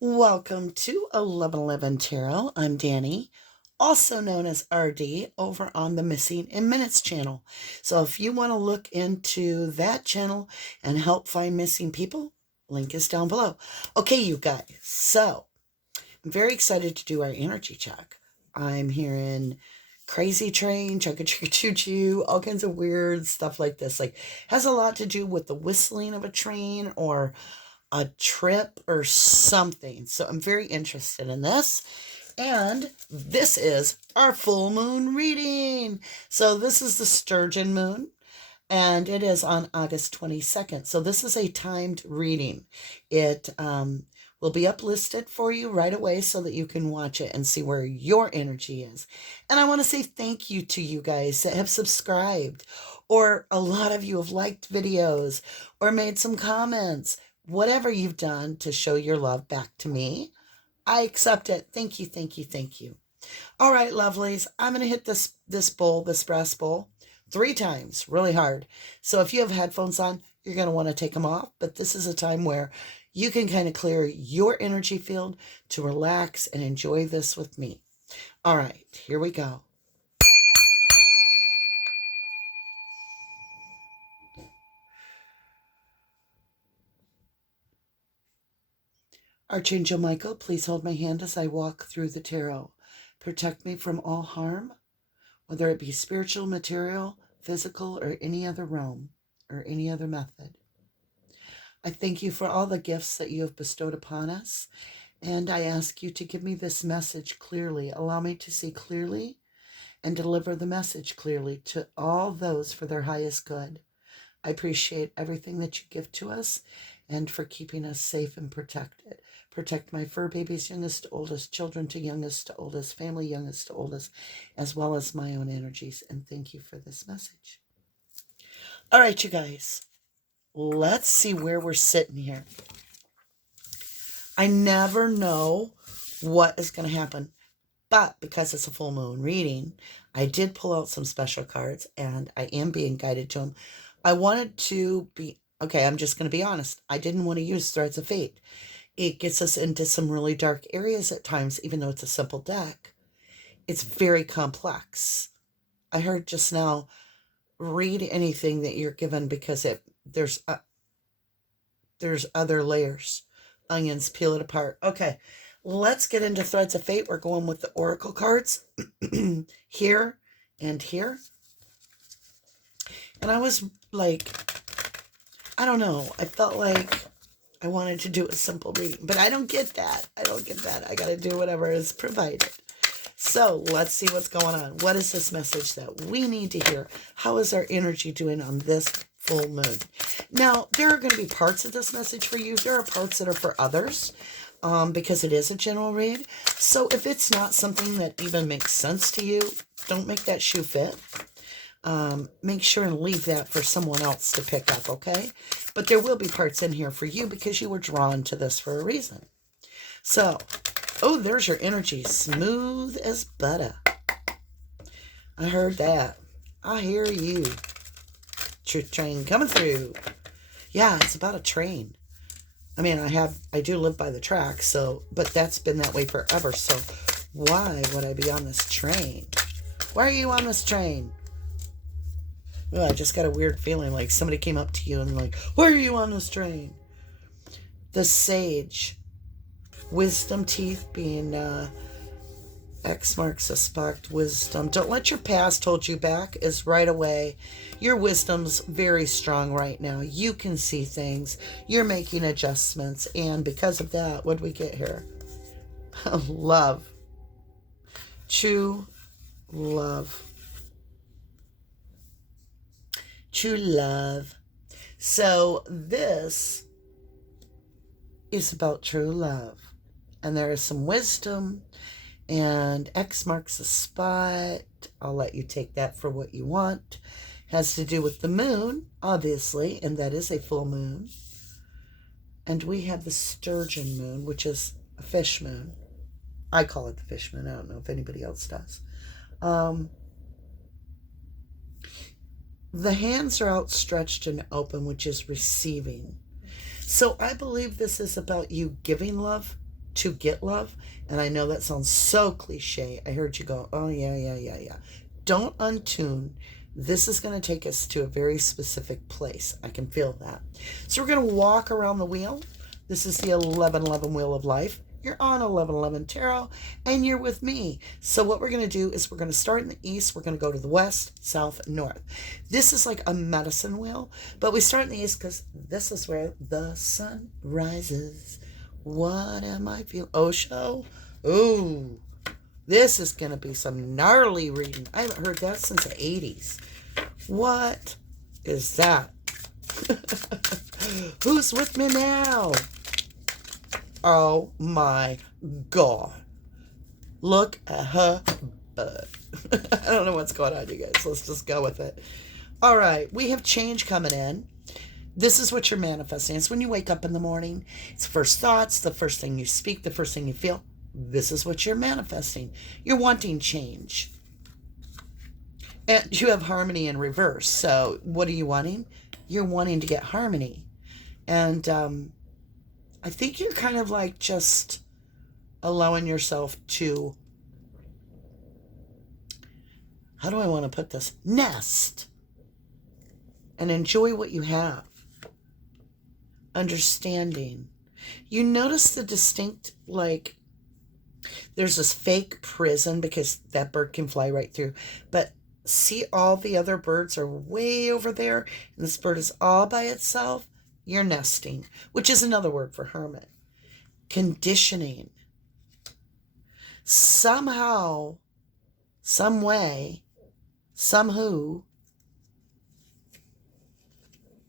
Welcome to 1111 Tarot. I'm Danny, also known as RD, over on the Missing in Minutes channel. So if you want to look into that channel and help find missing people, link is down below. Okay, you guys. So I'm very excited to do our energy check. I'm hearing crazy train, chugga chugga choo choo, all kinds of weird stuff like this. Like, has a lot to do with the whistling of a train or a trip or something. So I'm very interested in this. And this is our full moon reading. So this is the Sturgeon moon, and it is on August 22nd. So this is a timed reading. It will be uplisted for you right away so that you can watch it and see where your energy is. And I want to say thank you to you guys that have subscribed, or a lot of you have liked videos or made some comments. Whatever you've done to show your love back to me, I accept it. Thank you, thank you, thank you. All right, lovelies, I'm going to hit this brass bowl 3 times really hard. So if you have headphones on, you're going to want to take them off. But this is a time where you can kind of clear your energy field to relax and enjoy this with me. All right, here we go. Archangel Michael, please hold my hand as I walk through the tarot. Protect me from all harm, whether it be spiritual, material, physical, or any other realm, or any other method. I thank you for all the gifts that you have bestowed upon us, and I ask you to give me this message clearly. Allow me to see clearly and deliver the message clearly to all those for their highest good. I appreciate everything that you give to us and for keeping us safe and protected. Protect my fur babies, youngest to oldest, children to youngest to oldest, family youngest to oldest, as well as my own energies. And thank you for this message. All right, you guys, let's see where we're sitting here. I never know what is going to happen, but because it's a full moon reading, I did pull out some special cards and I am being guided to them. I wanted to be, okay, I'm just going to be honest. I didn't want to use Threads of Fate. It gets us into some really dark areas at times, even though it's a simple deck. It's very complex. I heard just now, read anything that you're given because there's other layers. Onions, peel it apart. Okay, let's get into Threads of Fate. We're going with the Oracle cards here and here. And I was like, I don't know. I felt like I wanted to do a simple reading, but I don't get that. I got to do whatever is provided. So let's see what's going on. What is this message that we need to hear? How is our energy doing on this full moon? Now, there are going to be parts of this message for you. There are parts that are for others because it is a general read. So if it's not something that even makes sense to you, don't make that shoe fit. Make sure and leave that for someone else to pick up, okay? But there will be parts in here for you because you were drawn to this for a reason. So, oh, there's your energy, smooth as butter. I heard that. I hear you. Train coming through. Yeah, it's about a train. I mean, I do live by the track, but that's been that way forever. So why would I be on this train? Why are you on this train? Oh, I just got a weird feeling like somebody came up to you and like, why are you on this train? The Sage. Wisdom teeth being X marks the spot. Wisdom. Don't let your past hold you back is right away. Your wisdom's very strong right now. You can see things. You're making adjustments. And because of that, what do we get here? Love. True love. True love. So this is about true love. And there is some wisdom, and X marks the spot. I'll let you take that for what you want. Has to do with the moon, obviously, and that is a full moon. And we have the Sturgeon moon, which is a fish moon. I call it the fish moon. I don't know if anybody else does. The hands are outstretched and open, which is receiving. So I believe this is about you giving love to get love. And I know that sounds so cliche. I heard you go, oh, yeah. Don't untune. This is going to take us to a very specific place. I can feel that. So we're going to walk around the wheel. This is the 1111 Wheel of Life. You're on 1111 Tarot, and you're with me. So what we're going to do is we're going to start in the east. We're going to go to the west, south, north. This is like a medicine wheel, but we start in the east because this is where the sun rises. What am I feeling? Osho? Ooh, this is going to be some gnarly reading. I haven't heard that since the 80s. What is that? Who's with me now? Oh my God. Look at her butt. I don't know what's going on, you guys. Let's just go with it. All right, we have change coming in. This is what you're manifesting. It's when you wake up in the morning. It's first thoughts, the first thing you speak, the first thing you feel. This is what you're manifesting. You're wanting change. And you have harmony in reverse. So what are you wanting? You're wanting to get harmony. And I think you're kind of like just allowing yourself to, how do I want to put this? Nest. And enjoy what you have. Understanding. You notice the distinct, like, there's this fake prison because that bird can fly right through. But see, all the other birds are way over there, and this bird is all by itself. You're nesting, which is another word for hermit. Conditioning. Somehow, some way, somehow,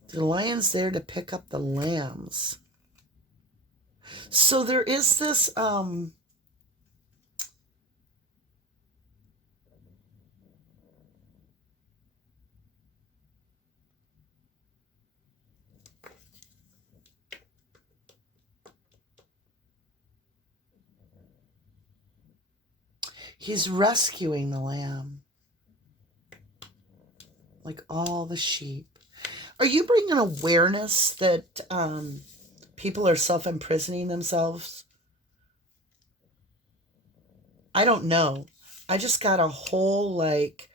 the lion's there to pick up the lambs. So there is this, he's rescuing the lamb. Like all the sheep. Are you bringing awareness that people are self-imprisoning themselves? I don't know. I just got a whole, like,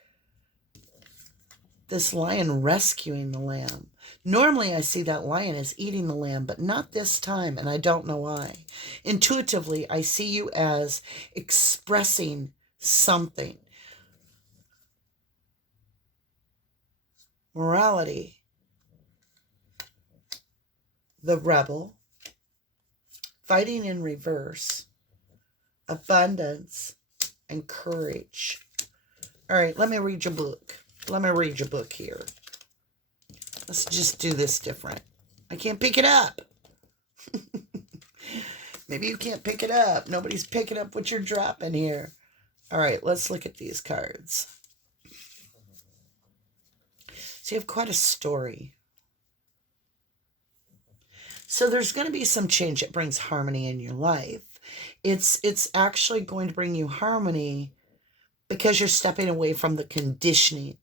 this lion rescuing the lamb. Normally I see that lion as eating the lamb, but not this time, and I don't know why. Intuitively, I see you as expressing something. Morality. The rebel. Fighting in reverse. Abundance. And courage. All right, let me read your book. Let me read your book here. Let's just do this different. I can't pick it up. Maybe you can't pick it up. Nobody's picking up what you're dropping here. All right, let's look at these cards. So you have quite a story. So there's going to be some change that brings harmony in your life. It's actually going to bring you harmony because you're stepping away from the conditioning,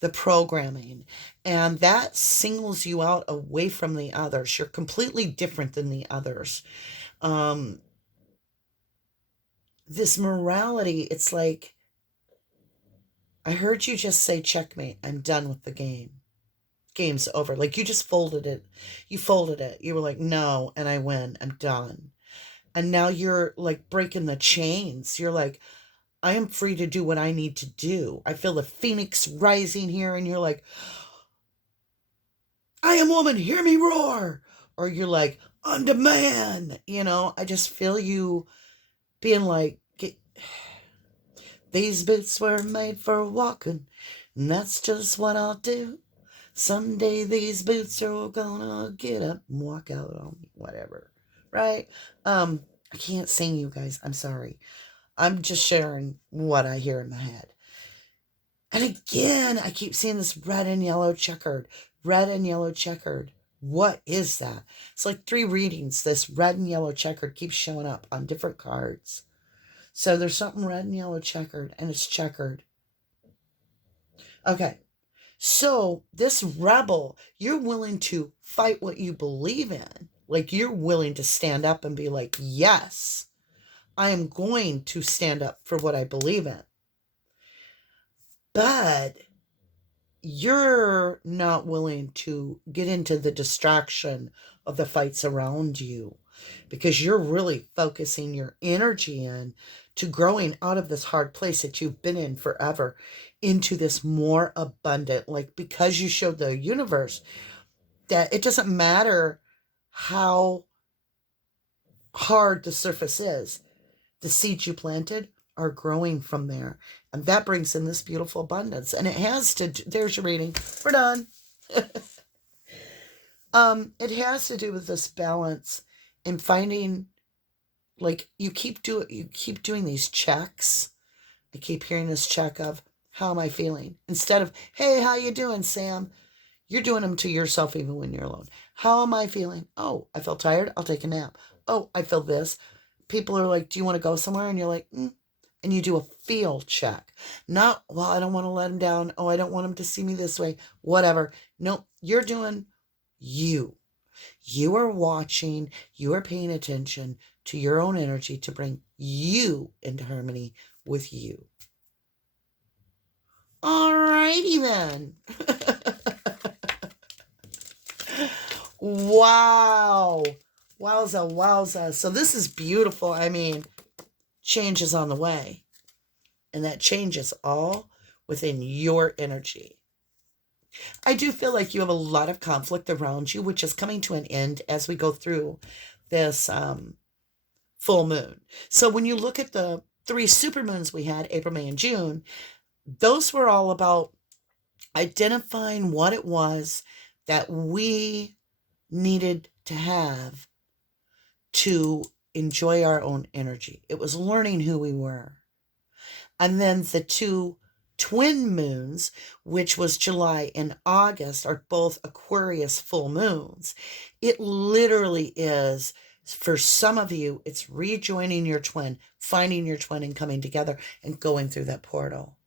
the programming, and that singles you out away from the others. You're completely different than the others. This morality, it's like, I heard you just say, checkmate, I'm done with the game. Game's over. Like, you just folded it. You folded it. You were like, no, and I win. I'm done. And now you're like breaking the chains. You're like, I am free to do what I need to do. I feel the phoenix rising here, and you're like, I am woman, hear me roar. Or you're like, on demand. You know, I just feel you being like, these boots were made for walking, and that's just what I'll do. Someday these boots are gonna get up and walk out on me, whatever. Right? I can't sing, you guys. I'm sorry. I'm just sharing what I hear in my head. And again, I keep seeing this red and yellow checkered. Red and yellow checkered. What is that? It's like 3 readings. This red and yellow checkered keeps showing up on different cards. So there's something red and yellow checkered, and it's checkered. Okay. So this rebel, you're willing to fight what you believe in. Like, you're willing to stand up and be like, yes, I am going to stand up for what I believe in. But you're not willing to get into the distraction of the fights around you, because you're really focusing your energy in to growing out of this hard place that you've been in forever into this more abundant, like, because you showed the universe that it doesn't matter how hard the surface is, the seeds you planted are growing from there. And that brings in this beautiful abundance. And it has to, there's your reading. We're done. It has to do with this balance and finding, like, you keep doing these checks. I keep hearing this check of, how am I feeling? Instead of, hey, how you doing, Sam? You're doing them to yourself even when you're alone. How am I feeling? Oh, I feel tired. I'll take a nap. Oh, I feel this. People are like, do you want to go somewhere? And you're like, And you do a feel check. Not, well, I don't want to let him down. Oh, I don't want him to see me this way. Whatever. No, you're doing you. You are watching. You are paying attention to your own energy to bring you into harmony with you. All righty then. Wow. Wowza, wowza. So this is beautiful. I mean, change is on the way. And that change is all within your energy. I do feel like you have a lot of conflict around you, which is coming to an end as we go through this full moon. So when you look at the 3 supermoons we had, April, May, and June, those were all about identifying what it was that we needed to have to enjoy our own energy. It was learning who we were. And then the 2 twin moons, which was July and August, are both Aquarius full moons. It literally is, for some of you, it's rejoining your twin, finding your twin and coming together and going through that portal.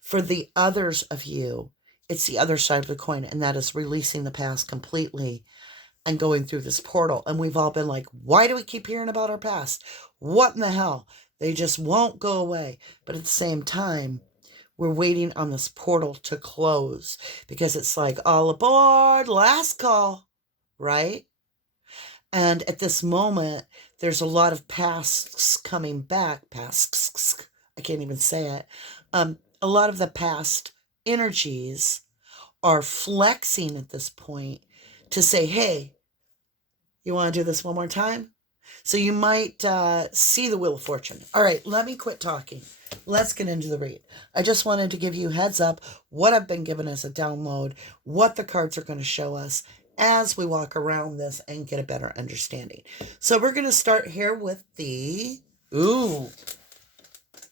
For the others of you, it's the other side of the coin, and that is releasing the past completely and going through this portal. And we've all been like, why do we keep hearing about our past? What in the hell? They just won't go away. But at the same time, we're waiting on this portal to close, because it's like, all aboard, last call, right? And at this moment, there's a lot of pasts coming back. Pasts, I can't even say it. A lot of the past energies are flexing at this point to say, hey, you want to do this one more time? So you might see the Wheel of Fortune. All right, let me quit talking. Let's get into the read. I just wanted to give you heads up what I've been given as a download, what the cards are going to show us as we walk around this and get a better understanding. So we're going to start here with the... Ooh,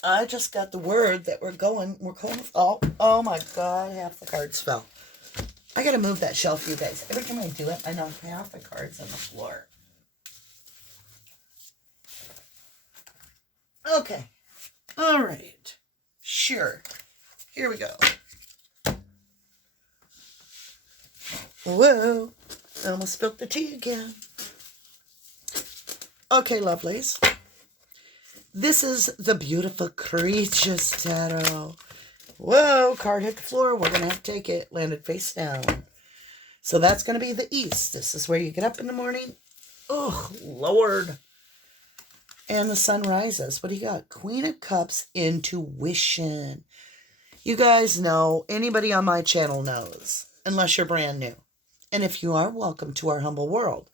I just got the word that we're going, oh my God, half the cards fell. I got to move that shelf, you guys. Every time I do it, I knock half the cards on the floor. Okay. All right. Sure. Here we go. Whoa. I almost spilled the tea again. Okay, lovelies. This is the Beautiful Creatures Tarot. Whoa, card hit the floor. We're going to have to take it. Landed face down. So that's going to be the East. This is where you get up in the morning. Oh, Lord. And the sun rises. What do you got? Queen of Cups, intuition. You guys know, anybody on my channel knows, unless you're brand new. And if you are, welcome to our humble world.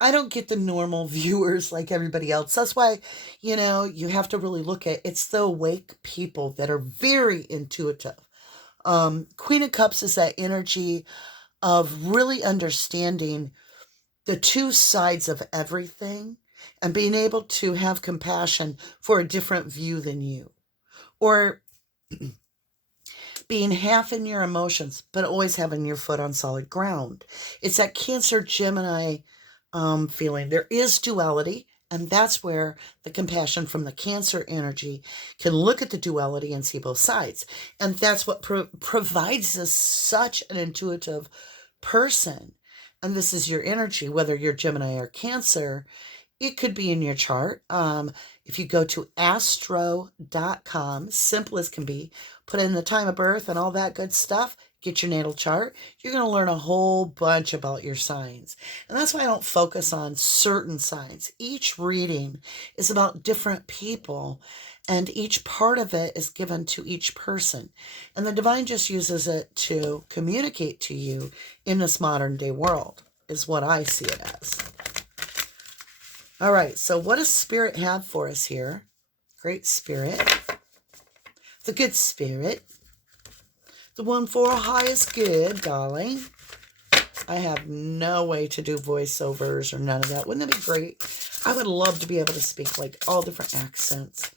I don't get the normal viewers like everybody else. That's why, you have to really look at, it's the awake people that are very intuitive. Queen of Cups is that energy of really understanding the two sides of everything and being able to have compassion for a different view than you. Or being half in your emotions, but always having your foot on solid ground. It's that Cancer Gemini feeling. There is duality, and that's where the compassion from the Cancer energy can look at the duality and see both sides. And that's what provides us such an intuitive person. And this is your energy, whether you're Gemini or Cancer, It could be in your chart. If you go to astro.com, simple as can be, put in the time of birth and all that good stuff, get your natal chart, you're going to learn a whole bunch about your signs. And that's why I don't focus on certain signs. Each reading is about different people, and each part of it is given to each person. And the divine just uses it to communicate to you in this modern day world, is what I see it as. All right, so what does Spirit have for us here? Great Spirit. The good Spirit. The one for highest good, darling. I have no way to do voiceovers or none of that. Wouldn't that be great? I would love to be able to speak like all different accents.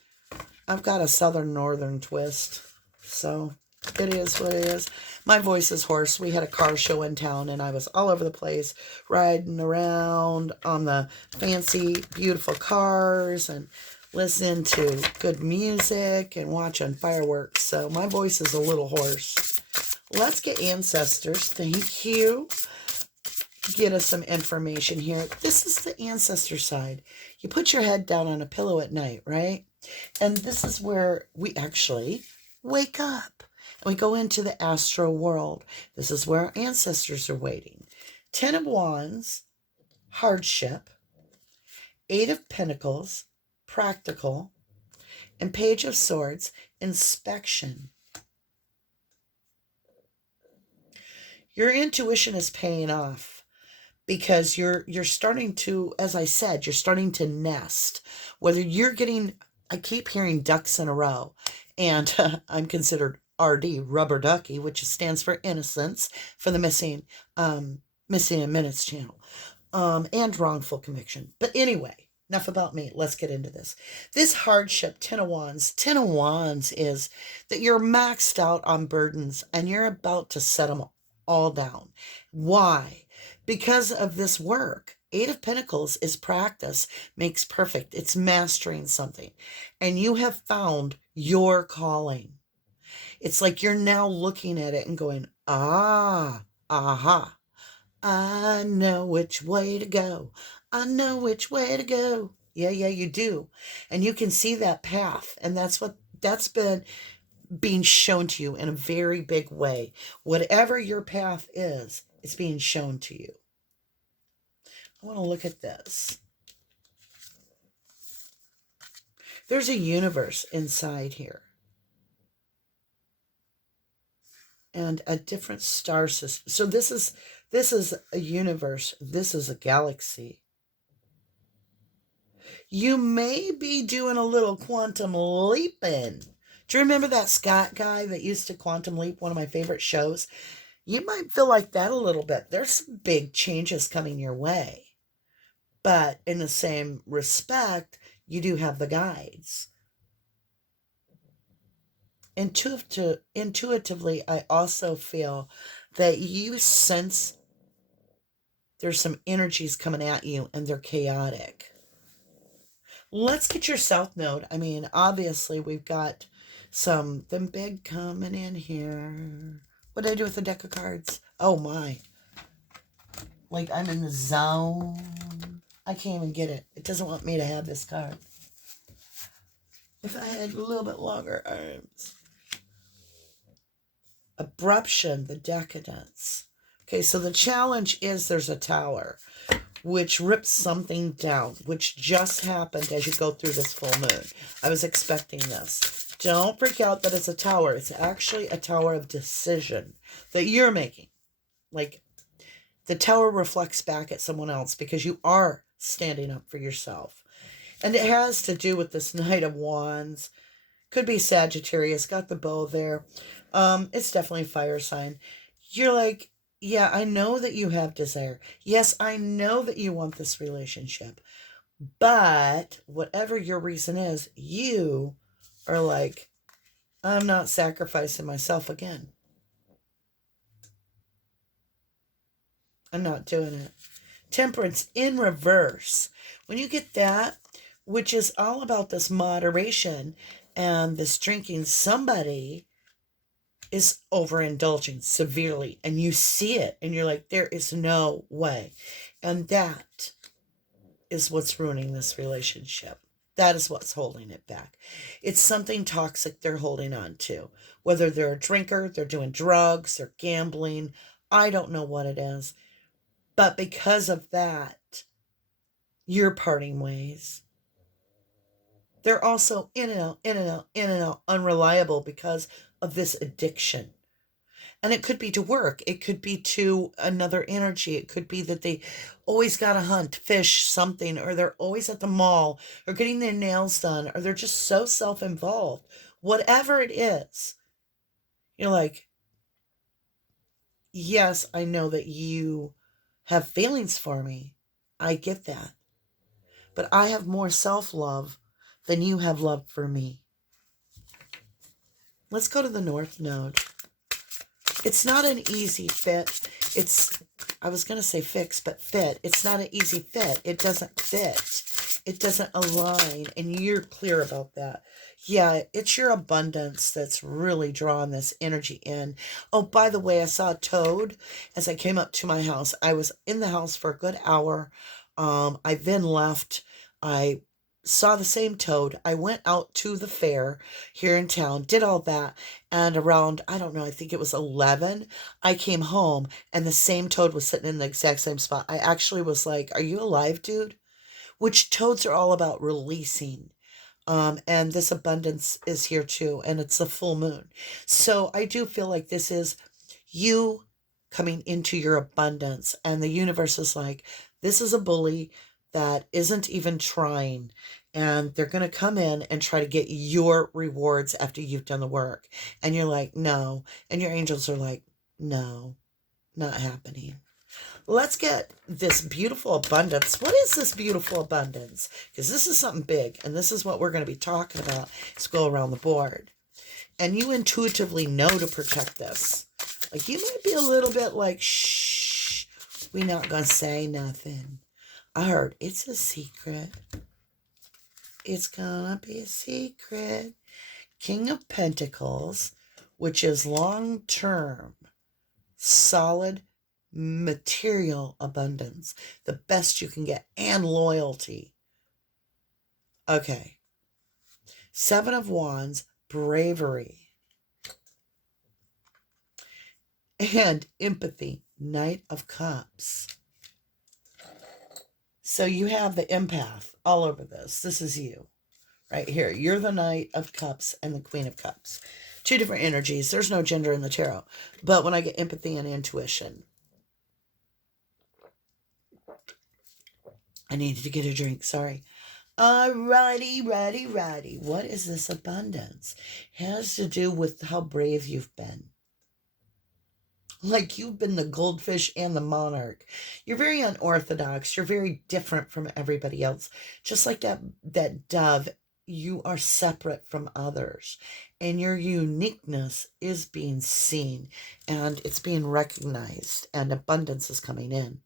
I've got a southern northern twist, so it is what it is. My voice is hoarse. We had a car show in town, and I was all over the place, riding around on the fancy, beautiful cars, and listening to good music and watching fireworks. So my voice is a little hoarse. Let's get ancestors. Thank you. Get us some information here. This is the ancestor side. You put your head down on a pillow at night, right? And this is where we actually wake up. And we go into the astral world. This is where our ancestors are waiting. 10 of Wands, hardship. 8 of Pentacles, practical. And Page of Swords, inspection. Your intuition is paying off because you're starting to, as I said, you're starting to nest. Whether you're getting, I keep hearing ducks in a row, and I'm considered RD, rubber ducky, which stands for innocence, for the missing in minutes channel, and wrongful conviction. But anyway, enough about me. Let's get into this. This hardship, 10 of Wands. 10 of Wands is that you're maxed out on burdens and you're about to set them all down. Why? Because of this work. 8 of Pentacles is practice makes perfect. It's mastering something. And you have found your calling. It's like you're now looking at it and going, aha. I know which way to go. I know which way to go. Yeah, you do. And you can see that path. And that's been being shown to you in a very big way. Whatever your path is, it's being shown to you. I want to look at this. There's a universe inside here. And a different star system. So this is a universe. This is a galaxy. You may be doing a little quantum leaping. Do you remember that Scott guy that used to quantum leap, one of my favorite shows? You might feel like that a little bit. There's some big changes coming your way. But in the same respect, you do have the guides. Intuitively, I also feel that you sense there's some energies coming at you and they're chaotic. Let's get your South Node. I mean, obviously, we've got them big coming in here. What did I do with the deck of cards? Oh, my. Like, I'm in the zone. I can't even get it. It doesn't want me to have this card. If I had a little bit longer arms. Abruption, the decadence. Okay, so the challenge is there's a tower which rips something down, which just happened as you go through this full moon. I was expecting this. Don't freak out that it's a tower. It's actually a tower of decision that you're making. Like, the tower reflects back at someone else because you are standing up for yourself. And it has to do with this Knight of Wands. Could be Sagittarius, got the bow there. It's definitely a fire sign. You're like, yeah, I know that you have desire. Yes, I know that you want this relationship. But whatever your reason is, you are like, I'm not sacrificing myself again. I'm not doing it. Temperance in reverse. When you get that, which is all about this moderation and this drinking, somebody is overindulging severely and you see it and you're like, there is no way. And that is what's ruining this relationship. That is what's holding it back. It's something toxic they're holding on to. Whether they're a drinker, they're doing drugs, they're gambling. I don't know what it is. But because of that, you're parting ways. They're also in and out, in and out, in and out, unreliable because of this addiction. And it could be to work. It could be to another energy. It could be that they always got to hunt, fish, something, or they're always at the mall or getting their nails done, or they're just so self-involved. Whatever it is, you're like, yes, I know that you have feelings for me. I get that. But I have more self-love than you have love for me. Let's go to the North Node. It's not an easy fit. I was going to say fix, but fit. It's not an easy fit. It doesn't fit. It doesn't align, and you're clear about that. Yeah, it's your abundance that's really drawing this energy in. Oh, by the way, I saw a toad as I came up to my house. I was in the house for a good hour. I then left. I saw the same toad. I went out to the fair here in town, did all that, and around, I don't know, I think it was 11, I came home, and the same toad was sitting in the exact same spot. I actually was like, are you alive, dude? Which toads are all about releasing. And this abundance is here too, and it's the full moon. So I do feel like this is you coming into your abundance, and the universe is like, this is a bully that isn't even trying, and they're going to come in and try to get your rewards after you've done the work. And you're like, no. And your angels are like, no, not happening. Let's get this beautiful abundance. What is this beautiful abundance? Because this is something big, and this is what we're going to be talking about. Let's go around the board. And you intuitively know to protect this. Like, you might be a little bit like, shh, we're not going to say nothing. I heard it's a secret. It's gonna be a secret. King of Pentacles, which is long-term, solid, material abundance. The best you can get, and loyalty. Okay. Seven of Wands, bravery. And empathy, Knight of Cups. So you have the empath all over this. This is you right here. You're the Knight of Cups and the Queen of Cups. Two different energies. There's no gender in the tarot. But when I get empathy and intuition, I needed to get a drink. Sorry. Righty. What is this abundance? It has to do with how brave you've been. Like, you've been the goldfish and the monarch. You're very unorthodox. You're very different from everybody else. Just like that dove, you are separate from others. And your uniqueness is being seen. And it's being recognized. And abundance is coming in.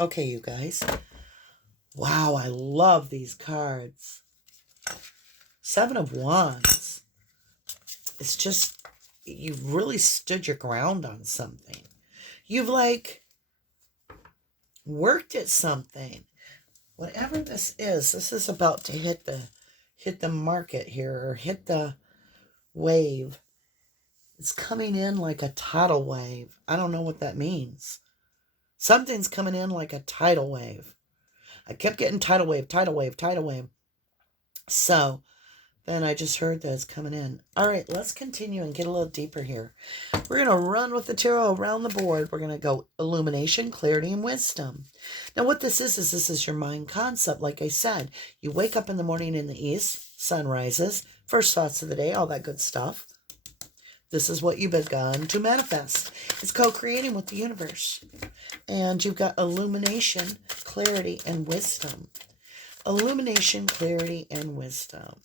Okay, you guys. Wow, I love these cards. Seven of Wands. It's just... you've really stood your ground on something. You've like worked at something. Whatever this is about to hit the market here, or hit the wave. It's coming in like a tidal wave. I don't know what that means. Something's coming in like a tidal wave. I kept getting tidal wave. So then I just heard that it's coming in. All right, let's continue and get a little deeper here. We're going to run with the tarot around the board. We're going to go illumination, clarity, and wisdom. Now, what this is your mind concept. Like I said, you wake up in the morning in the east, sun rises, first thoughts of the day, all that good stuff. This is what you've begun to manifest. It's co-creating with the universe. And you've got illumination, clarity, and wisdom. Illumination, clarity, and wisdom.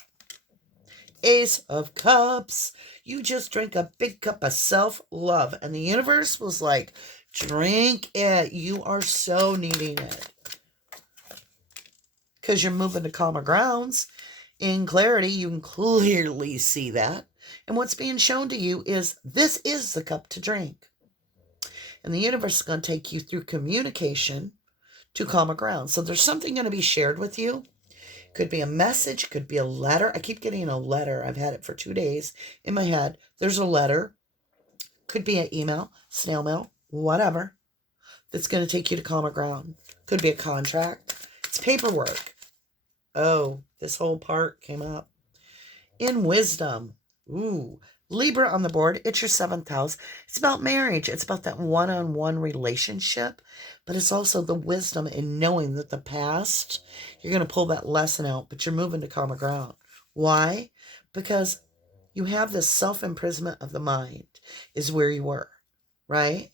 Ace of Cups. You just drank a big cup of self-love. And the universe was like, drink it. You are so needing it. Because you're moving to calmer grounds. In clarity, you can clearly see that. And what's being shown to you is this is the cup to drink. And the universe is going to take you through communication, to common ground. So there's something going to be shared with you. Could be a message, could be a letter. I keep getting a letter. I've had it for 2 days in my head. There's a letter. Could be an email, snail mail, whatever. That's going to take you to common ground. Could be a contract. It's paperwork. Oh, this whole part came up. In wisdom. Ooh. Libra on the board. It's your 7th house. It's about marriage. It's about that one-on-one relationship. But it's also the wisdom in knowing that the past, you're going to pull that lesson out, but you're moving to common ground. Why? Because you have this self-imprisonment of the mind is where you were, right?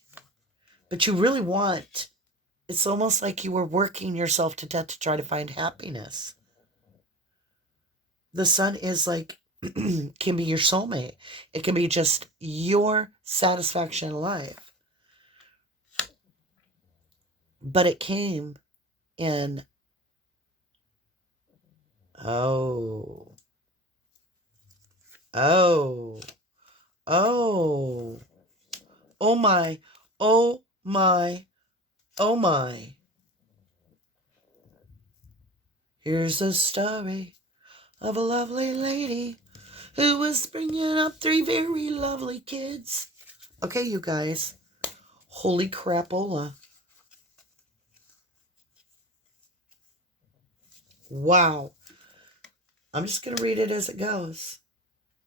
But you really want, it's almost like you were working yourself to death to try to find happiness. The sun is like, can be your soulmate. It can be just your satisfaction in life. But it came in, oh my, oh my, oh my. Here's a story of a lovely lady who was bringing up 3 very lovely kids. Okay, you guys. Holy crapola. Wow. I'm just going to read it as it goes.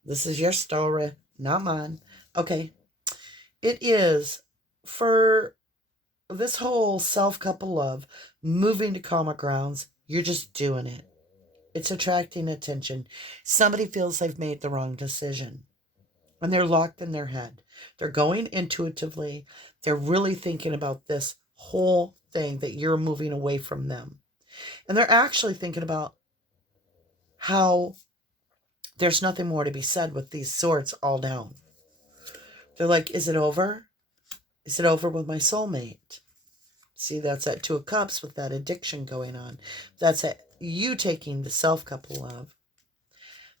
This is your story, not mine. Okay. It is for this whole self-couple love, moving to common grounds, you're just doing it. It's attracting attention. Somebody feels they've made the wrong decision. And they're locked in their head. They're going intuitively. They're really thinking about this whole thing that you're moving away from them. And they're actually thinking about how there's nothing more to be said with these swords all down. They're like, is it over? Is it over with my soulmate? See, that's that 2 of Cups with that addiction going on. That's you taking the self-couple love.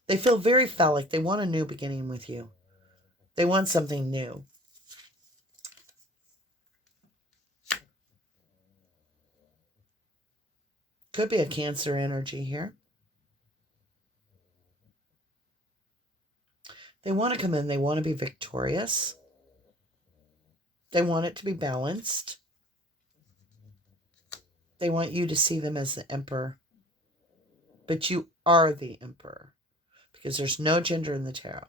They feel very phallic. They want a new beginning with you. They want something new. Could be a Cancer energy here. They want to come in. They want to be victorious. They want it to be balanced. They want you to see them as the emperor. But you are the emperor. Because there's no gender in the tarot.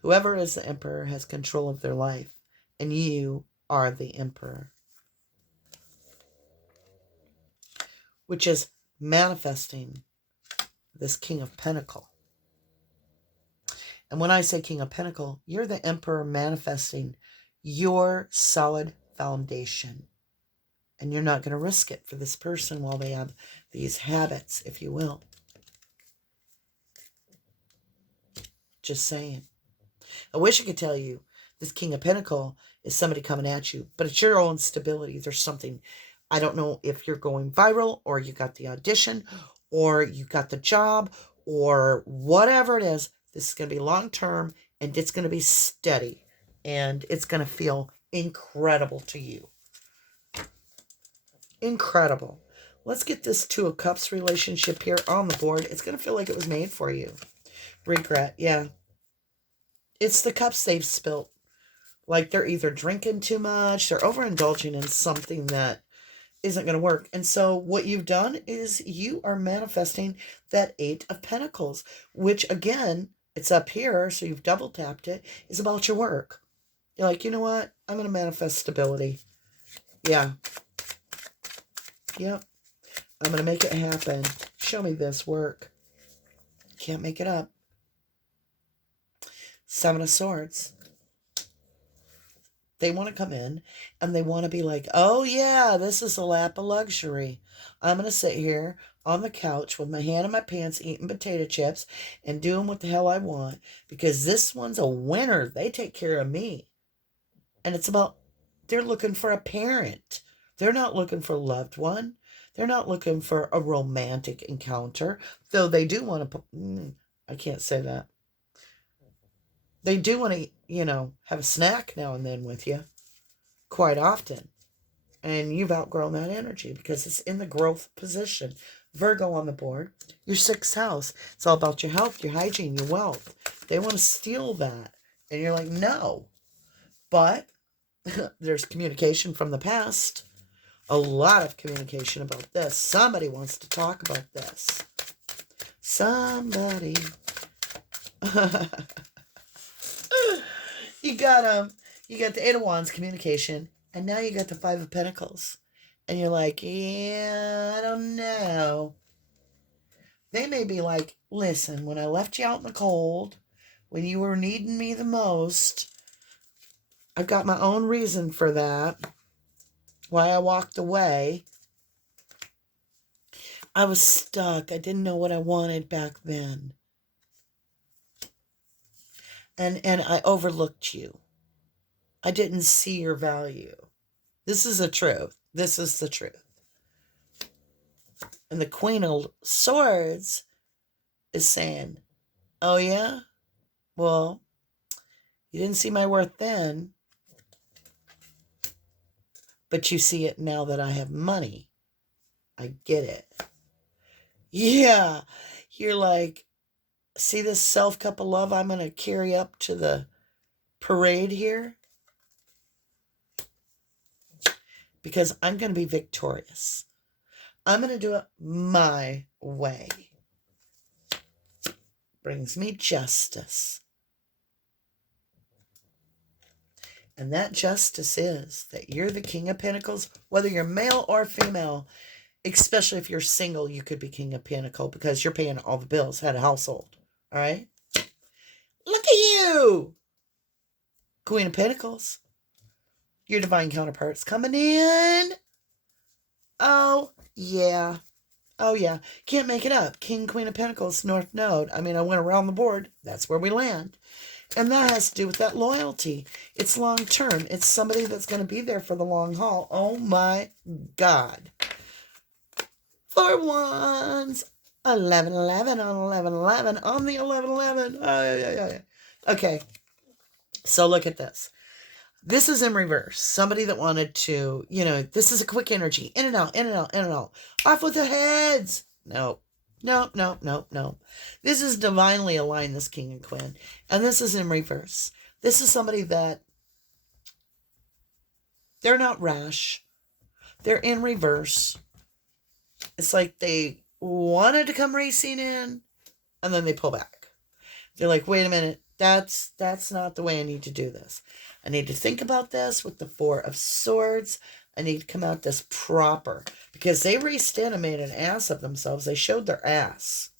Whoever is the emperor has control of their life. And you are the emperor. Which is manifesting this King of Pentacles. And when I say King of Pentacles, you're the emperor manifesting your solid foundation. And you're not going to risk it for this person while they have these habits, if you will. Just saying. I wish I could tell you this King of Pentacles is somebody coming at you, but it's your own stability. There's something, I don't know if you're going viral or you got the audition or you got the job or whatever it is. This is going to be long-term and it's going to be steady and it's going to feel incredible to you. Incredible. Let's get this 2 of Cups relationship here on the board. It's going to feel like it was made for you. Regret, yeah. It's the cups they've spilt. Like they're either drinking too much, they're overindulging in something that isn't going to work. And so what you've done is you are manifesting that 8 of Pentacles, which again, it's up here, so you've double tapped it, is about your work. You're like, you know what? I'm going to manifest stability. Yeah. Yep. I'm going to make it happen. Show me this work. Can't make it up. 7 of Swords. They want to come in and they want to be like, oh yeah, this is a lap of luxury. I'm going to sit here on the couch with my hand in my pants eating potato chips and doing what the hell I want because this one's a winner. They take care of me. And it's about, they're looking for a parent. They're not looking for a loved one. They're not looking for a romantic encounter, though they do want to, I can't say that. They do want to, have a snack now and then with you. Quite often. And you've outgrown that energy because it's in the growth position. Virgo on the board, your 6th house. It's all about your health, your hygiene, your wealth. They want to steal that. And you're like, no. But there's communication from the past. A lot of communication about this. Somebody wants to talk about this. Somebody. You got the 8 of Wands, communication, and now you got the 5 of Pentacles. And you're like, yeah, I don't know. They may be like, listen, when I left you out in the cold, when you were needing me the most, I've got my own reason for that. Why I walked away. I was stuck. I didn't know what I wanted back then. And I overlooked you. I didn't see your value. This is the truth. This is the truth. And the Queen of Swords is saying, oh yeah? Well, you didn't see my worth then, but you see it now that I have money. I get it. Yeah. You're like, see this self-cup of love I'm going to carry up to the parade here? Because I'm going to be victorious. I'm going to do it my way. Brings me justice. And that justice is that you're the King of Pentacles, whether you're male or female, especially if you're single, you could be King of Pentacles because you're paying all the bills, head of household. All right? Look at you! Queen of Pentacles. Your divine counterpart's coming in. Oh, yeah. Oh, yeah. Can't make it up. King, Queen of Pentacles, North Node. I mean, I went around the board. That's where we land. And that has to do with that loyalty. It's long term. It's somebody that's going to be there for the long haul. Oh, my God. 4 Wands. 11-11 on 11-11 on the 11-11. Oh, yeah. Okay. So look at this. This is in reverse. Somebody that wanted to, this is a quick energy. In and out, in and out, in and out. Off with the heads. No. This is divinely aligned, this King and Queen. And this is in reverse. This is somebody that they're not rash. They're in reverse. It's like they wanted to come racing in and then they pull back. They're like, wait a minute. That's not the way I need to do this. I need to think about this with the 4 of Swords. I need to come out this proper. Because they raced in and made an ass of themselves. They showed their ass.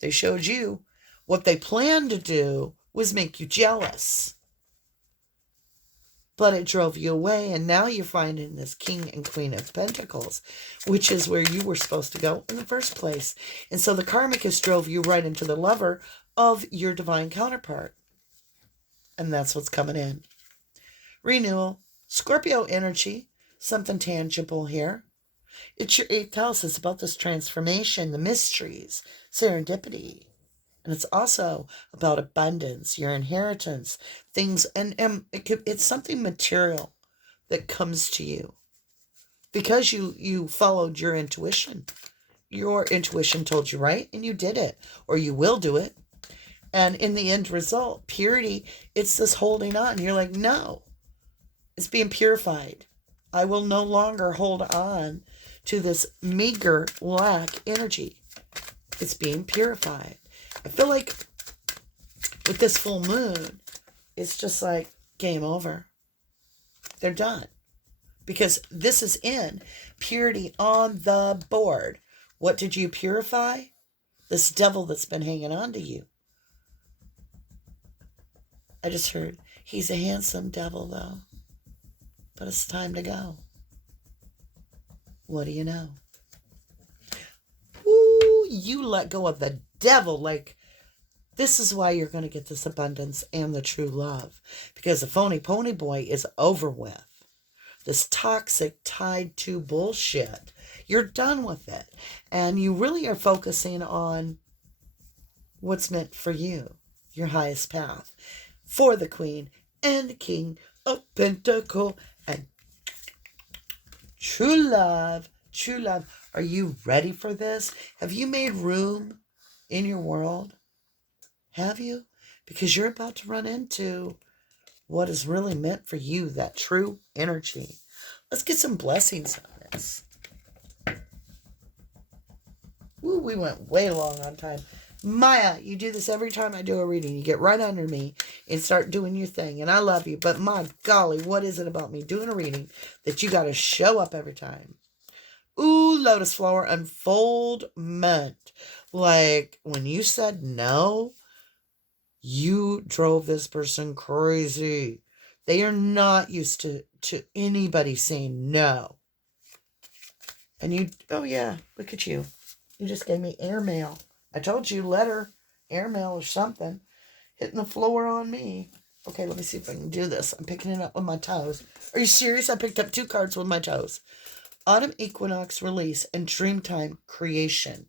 They showed you. What they planned to do was make you jealous. But it drove you away. And now you're finding this King and Queen of Pentacles, which is where you were supposed to go in the first place. And so the Karmicus drove you right into the lover of your divine counterpart. And that's what's coming in. Renewal. Scorpio energy. Something tangible here. It's your 8th house. It's about this transformation, the mysteries, serendipity. And it's also about abundance, your inheritance, things. And it's something material that comes to you. Because you followed your intuition. Your intuition told you right, and you did it. Or you will do it. And in the end result, purity, it's this holding on. You're like, no, it's being purified. I will no longer hold on to this meager lack energy. It's being purified. I feel like with this full moon, it's just like game over. They're done. Because this is in purity on the board. What did you purify? This devil that's been hanging on to you. I just heard, he's a handsome devil, though. But it's time to go. What do you know? Ooh, you let go of the devil. Like, this is why you're going to get this abundance and the true love. Because the phony pony boy is over with. This toxic tied to bullshit. You're done with it. And you really are focusing on what's meant for you. Your highest path. For the Queen and the King of Pentacles. And True love. True love. Are you ready for this? Have you made room in your world? Have you? Because you're about to run into what is really meant for you, that true energy. Let's get some blessings on this. Ooh, we went way long on time. Maya, you do this every time I do a reading. You get right under me and start doing your thing. And I love you. But my golly, what is it about me doing a reading that you got to show up every time? Ooh, lotus flower unfoldment. Like when you said no, you drove this person crazy. They are not used to anybody saying no. And you, oh yeah, look at you. You just gave me airmail. I told you, letter, airmail or something. Hitting the floor on me. Okay, let me see if I can do this. I'm picking it up with my toes. Are you serious? I picked up 2 cards with my toes. Autumn equinox release and dreamtime creation.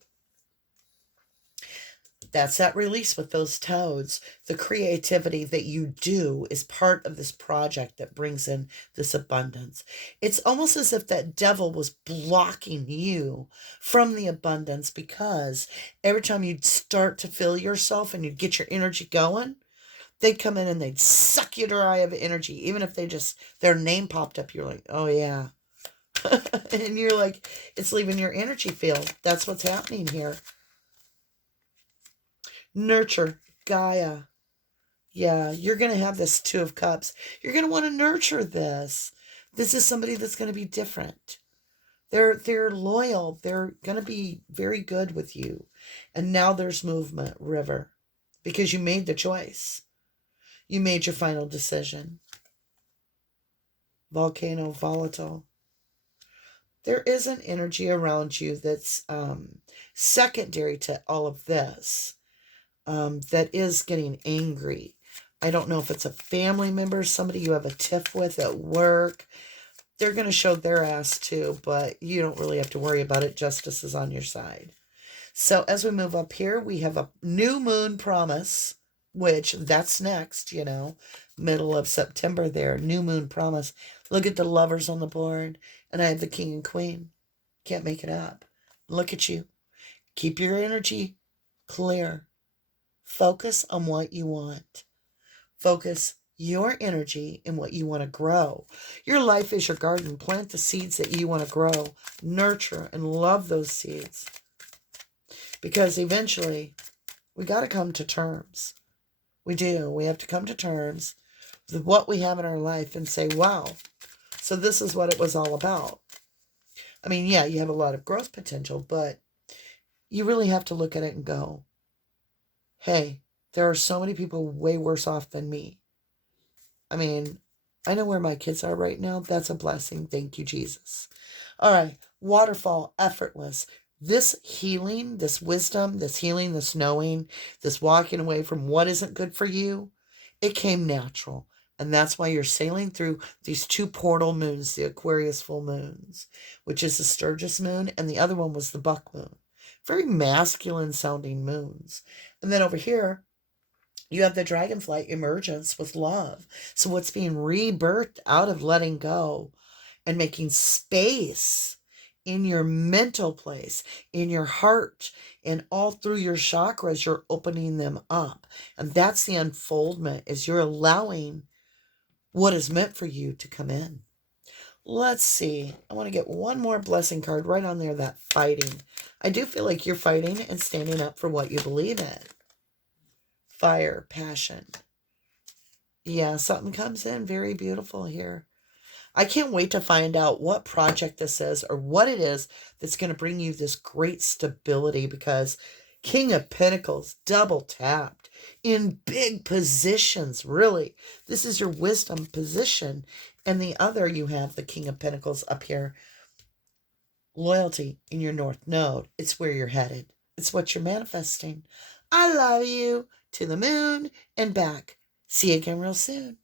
That's that release with those toads. The creativity that you do is part of this project that brings in this abundance. It's almost as if that devil was blocking you from the abundance, because every time you'd start to feel yourself and you'd get your energy going, they'd come in and they'd suck you dry of energy. Even if their name popped up, you're like, oh yeah. And you're like, it's leaving your energy field. That's what's happening here. Nurture, Gaia. Yeah, you're going to have this 2 of Cups. You're going to want to nurture this. This is somebody that's going to be different. They're loyal. They're going to be very good with you. And now there's movement, River, because you made the choice. You made your final decision. Volcano, volatile. There is an energy around you that's secondary to all of this. That is getting angry. I don't know if it's a family member, somebody you have a tiff with at work. They're going to show their ass too, but you don't really have to worry about it. Justice is on your side. So as we move up here, we have a new moon promise, which that's next, middle of September there. New moon promise. Look at the lovers on the board. And I have the king and queen. Can't make it up. Look at you. Keep your energy clear. Focus on what you want. Focus your energy in what you want to grow. Your life is your garden. Plant the seeds that you want to grow. Nurture and love those seeds. Because eventually, we got to come to terms. We do. We have to come to terms with what we have in our life and say, wow, so this is what it was all about. I mean, yeah, you have a lot of growth potential, but you really have to look at it and go, hey, there are so many people way worse off than me. I mean, I know where my kids are right now. That's a blessing. Thank you, Jesus. All right. Waterfall, effortless. This healing, this wisdom, this healing, this knowing, this walking away from what isn't good for you, it came natural. And that's why you're sailing through these 2 portal moons, the Aquarius full moons, which is the Sturgeon moon, and the other one was the buck moon. Very masculine sounding moons. And then over here, you have the dragonfly emergence with love. So what's being rebirthed out of letting go and making space in your mental place, in your heart, and all through your chakras, you're opening them up. And that's the unfoldment, is you're allowing what is meant for you to come in. Let's see. I want to get one more blessing card right on there, that fighting. I do feel like you're fighting and standing up for what you believe in. Fire, passion. Yeah, something comes in very beautiful here. I can't wait to find out what project this is or what it is that's going to bring you this great stability, because King of Pentacles, double tapped in big positions, really. This is your wisdom position. And the other, you have the King of Pentacles up here. Loyalty in your North Node. It's where you're headed. It's what you're manifesting. I love you. To the moon and back. See you again real soon.